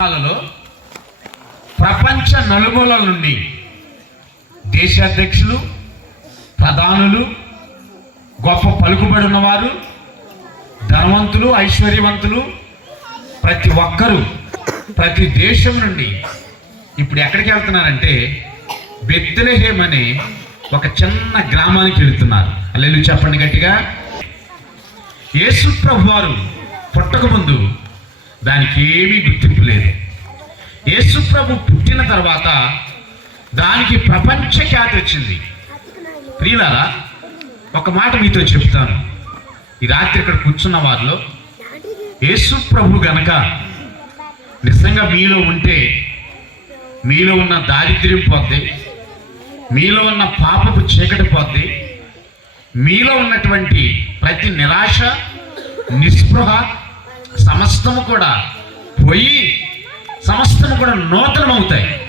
కాలంలో ప్రపంచ నలుమూల నుండి దేశాధ్యక్షులు ప్రధానులు గొప్ప పలుకుబడి ఉన్నవారు ధనవంతులు ఐశ్వర్యవంతులు ప్రతి ఒక్కరూ ప్రతి దేశం నుండి ఇప్పుడు ఎక్కడికి వెళ్తున్నారంటే బెత్తలహేమ్ అనే ఒక చిన్న గ్రామానికి వెళుతున్నారు. అల్లెలు చెప్పండి గట్టిగా. యేసు ప్రభు వారు పుట్టకముందు దానికి ఏమీ గుర్తింపు లేదు. యేసుప్రభు పుట్టిన తర్వాత దానికి ప్రపంచ ఖ్యాతి వచ్చింది. ప్రియులారా ఒక మాట మీతో చెప్తాను. ఈ రాత్రి ఇక్కడ కూర్చున్న వారిలో యేసుప్రభు గనక నిజంగా మీలో ఉంటే మీలో ఉన్న దారిద్ర్యం పోద్ది మీలో ఉన్న పాపపు చీకటి పోద్ది మీలో ఉన్నటువంటి ప్రతి నిరాశ నిస్పృహ సమస్తము కూడా పోయి సమస్తము కూడా నూతనమవుతాయి.